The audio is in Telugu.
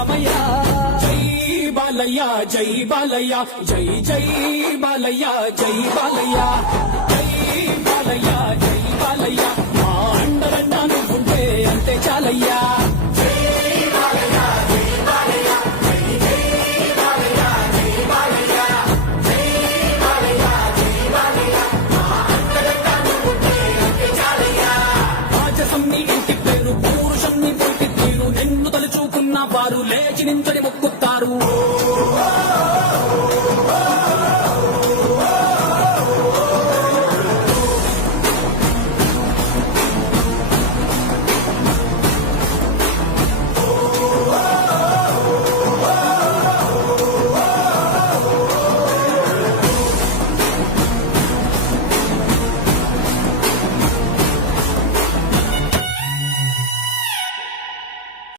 రామయ్య. జై బాలయ్య జై బాలయ్య జై జై బాలయ్య జై బాలయ్య జై బాలయ్య జై బాలయ్య మా అండదండ నువ్వుంటే అంతే చాలయ్యా. రాజసం నీ ఇంటి పేరు, పౌరుషం నీ పోటీ తీరు, నిన్ను తలుచుకున్న వారు లేచి నించడి